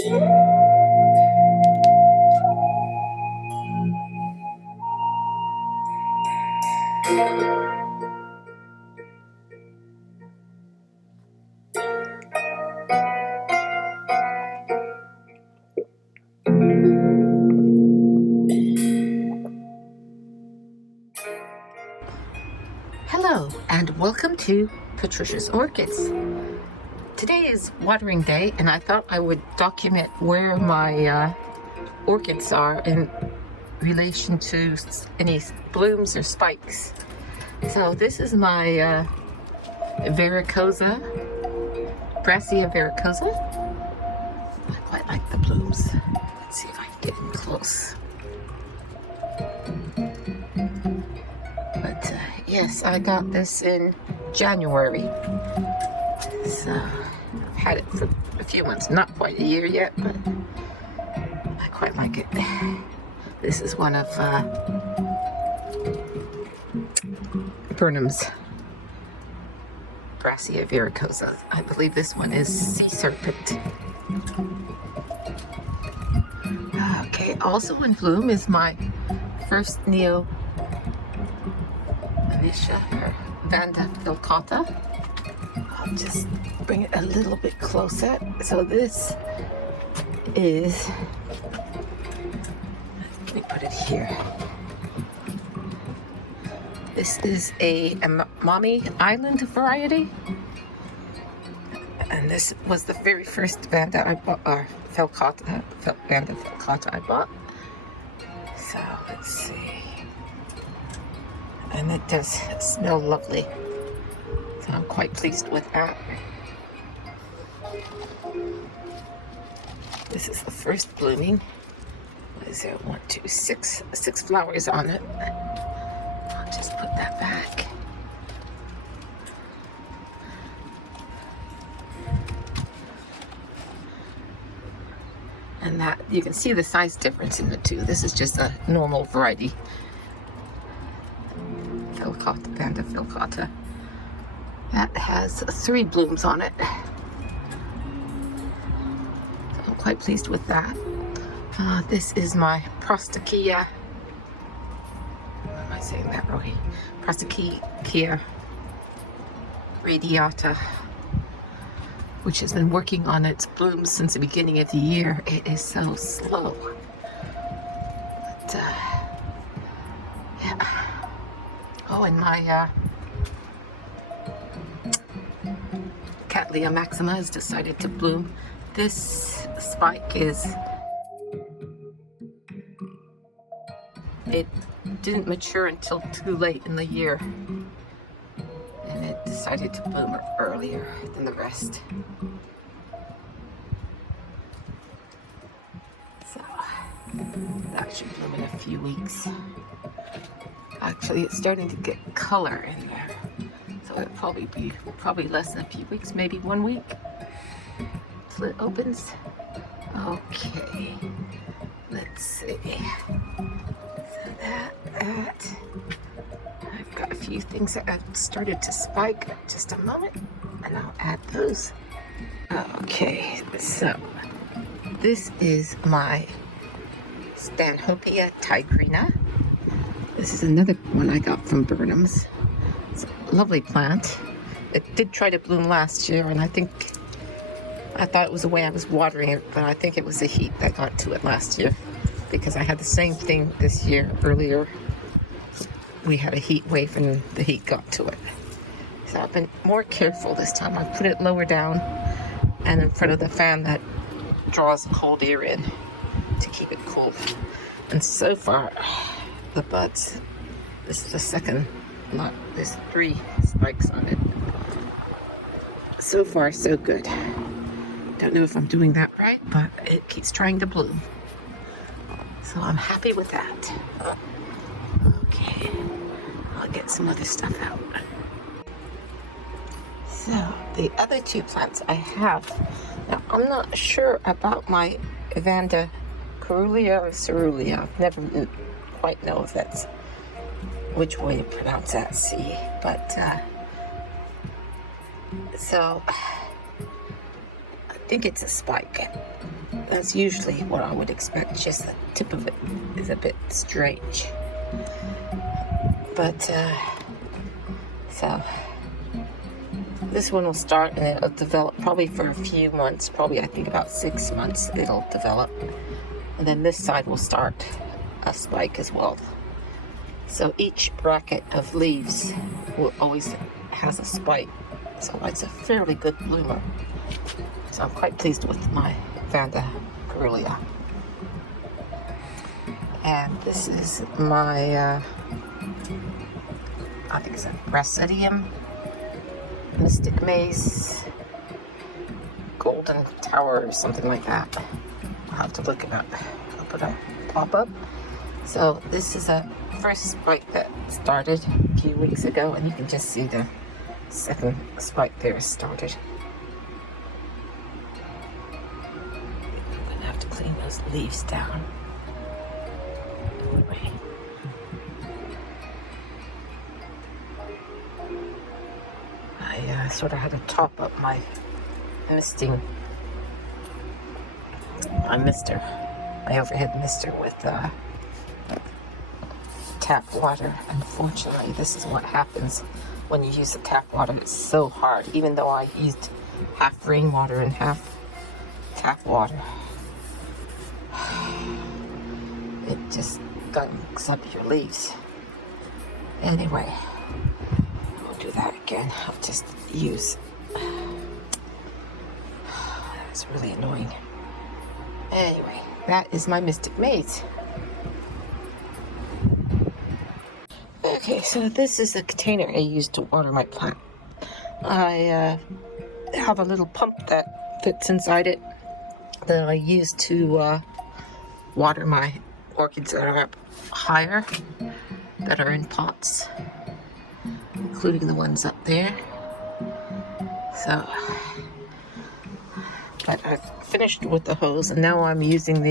Hello and welcome to Patricia's Orchids. Today is watering day and I thought I would document where my orchids are in relation to any blooms or spikes. So this is my Varicosa, Brassia Varicosa. I quite like the blooms. Let's see if I can get in close. But yes, I got this in January. So I've had it for a few months, not quite a year yet, but I quite like it. This is one of Burnham's Brassia Varicosa. I believe this one is Sea Serpent. Okay, also in bloom is my first Neo Vanda Filcata. I'll just bring it a little bit closer. So this is, let me put it here. This is a Mommy Island variety. And this was the very first Vanda I bought, or Filcata, Vanda Filcata I bought. So let's see. And it does smell lovely. So I'm quite pleased with that. This is the first blooming. What is there? 1, 2, 6 flowers on it. I'll just put that back. And that, you can see the size difference in the two. This is just a normal variety. Vanda Filcata. That has 3 blooms on it. So I'm quite pleased with that. This is my Prostachia. Am I saying that right? Prostachia radiata, which has been working on its blooms since the beginning of the year. It is so slow. But, yeah. Oh, and my Cattleya maxima has decided to bloom. This spike it didn't mature until too late in the year. And it decided to bloom earlier than the rest. So, that should bloom in a few weeks. Actually, it's starting to get color in there. So it'll probably be less than a few weeks, maybe 1 week till it opens. Okay, let's see. So that. I've got a few things that have started to spike. Just a moment, and I'll add those. Okay, so this is my Stanhopia Tikrina. This is another one I got from Burnham's. It's a lovely plant. It did try to bloom last year, and I thought it was the way I was watering it, but I think it was the heat that got to it last year, because I had the same thing this year earlier. We had a heat wave and the heat got to it. So I've been more careful this time. I put it lower down and in front of the fan that draws cold air in to keep it cool. And so far, the buds, this is the second lot. There's 3 spikes on it. So far, so good. Don't know if I'm doing that right, but it keeps trying to bloom. So I'm happy with that. Okay, I'll get some other stuff out. So the other 2 plants I have, now I'm not sure about my Echeveria Cerulea. I've never quite know if that's which way you pronounce that C, but so think it's a spike. That's usually what I would expect, just the tip of it is a bit strange. But, so, this one will start and it'll develop probably for a few months, probably I think about 6 months it'll develop. And then this side will start a spike as well. So each bracket of leaves will always has a spike. So it's a fairly good bloomer. So I'm quite pleased with my Echeveria Cerulea. And this is my, I think it's a Rhasidium, Mystic Maze, Golden Tower or something like that. I'll have to look it up. I'll put a pop-up. So this is a first spike that started a few weeks ago, and you can just see the second spike there started. I'm gonna have to clean those leaves down. Anyway. I sort of had to top up my misting, my overhead mister with tap water. Unfortunately, this is what happens when you use the tap water. It's so hard, even though I used half rainwater and half tap water. It just gunks up your leaves. Anyway, we'll do that again. I'll just use. That's really annoying. Anyway, that is my Mystic Maze. Okay, so this is the container I use to water my plant. I have a little pump that fits inside it that I use to water my orchids that are up higher, that are in pots, including the ones up there. So, but I've finished with the hose, and now I'm using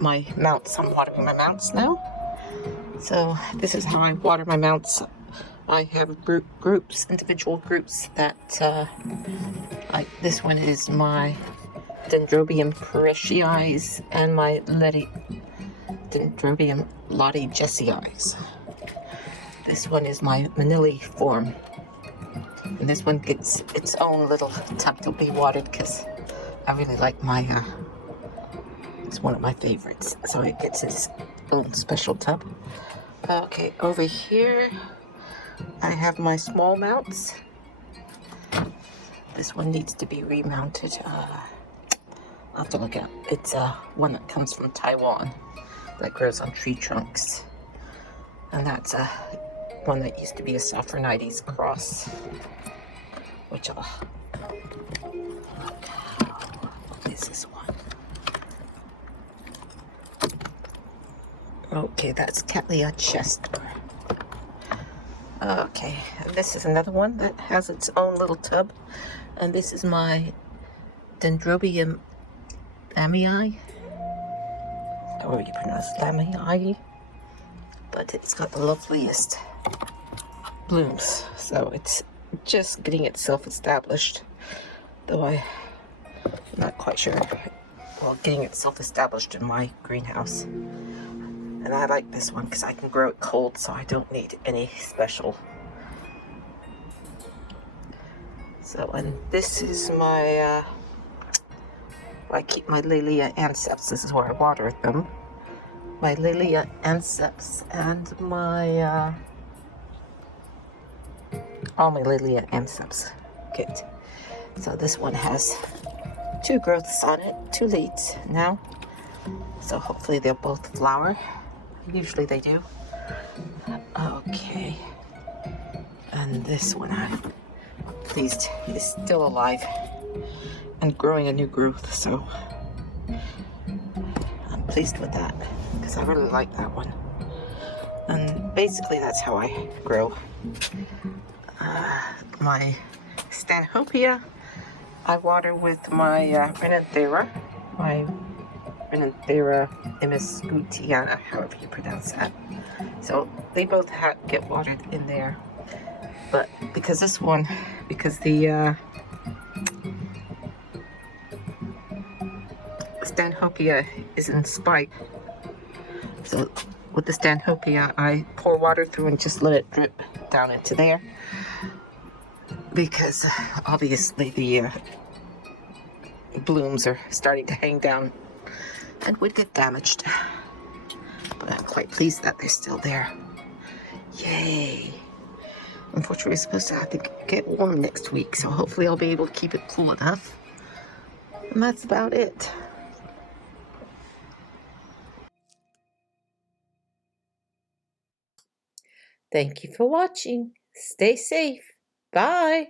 my mounts. I'm watering my mounts now. So this is how I water my mounts. I have individual groups that, like this one is my Dendrobium parisiae and my Dendrobium lottie-jessii. This one is my Manili form. And this one gets its own little tub to be watered because I really like my, it's one of my favorites. So it gets its own special tub. Okay, over here I have my small mounts. This one needs to be remounted. I'll have to look at it. It's one that comes from Taiwan that grows on tree trunks. And that's one that used to be a Sophronides cross. Which what is this one? Okay, that's Cattleya Chester. Okay, and this is another one that has its own little tub. And this is my Dendrobium lamii. Or you pronounce lamii. But it's got the loveliest blooms. So it's just getting itself established. Though I'm not quite sure. Well, getting itself established in my greenhouse. And I like this one because I can grow it cold, so I don't need any special. So, and this is my, I keep my Lelea anceps. This is where I water them. My Lelea anceps and my, all my Lelea anceps. Good. So this one has 2 growths on it, 2 leads now. So hopefully they'll both flower. Usually they do. Okay. And this one, I'm pleased is still alive and growing a new growth, so I'm pleased with that because I really like that one. And basically that's how I grow. My Stanhopia, I water with my Renanthera, my Renanthera imiscutiana, however you pronounce that. So they both get watered in there. But because the Stanhopia is in spike. So with the Stanhopia, I pour water through and just let it drip down into there, because obviously the blooms are starting to hang down and would get damaged. But I'm quite pleased that they're still there. Yay! Unfortunately, it's supposed to, I think, get warm next week, so hopefully I'll be able to keep it cool enough. And that's about it. Thank you for watching. Stay safe. Bye.